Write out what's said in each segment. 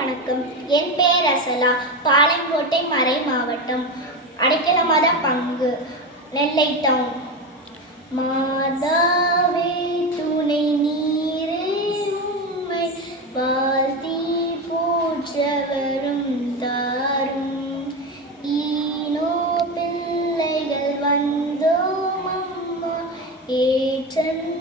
வணக்கம். என் பெயர் அசலா பாளையங்கோட்டை மறை மாவட்டம். அடைக்கலமாத பங்கு. நெல்லை டவுன். மாதாவே துணை நீரே உண்மை வாழ்த்தி போற்றவரும் தாரும். ஈனோ பிள்ளைகள் வந்தோம் அம்மா. ஏற்றன்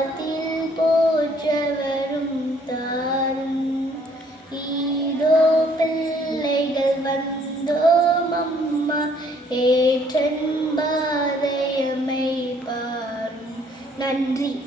வாழ்த்தில் போற்றவரும் தாரும். ஈதோ பிள்ளைகள் வந்தோம் அம்மா ஏற்றன் பாதையமை பாரும். நன்றி.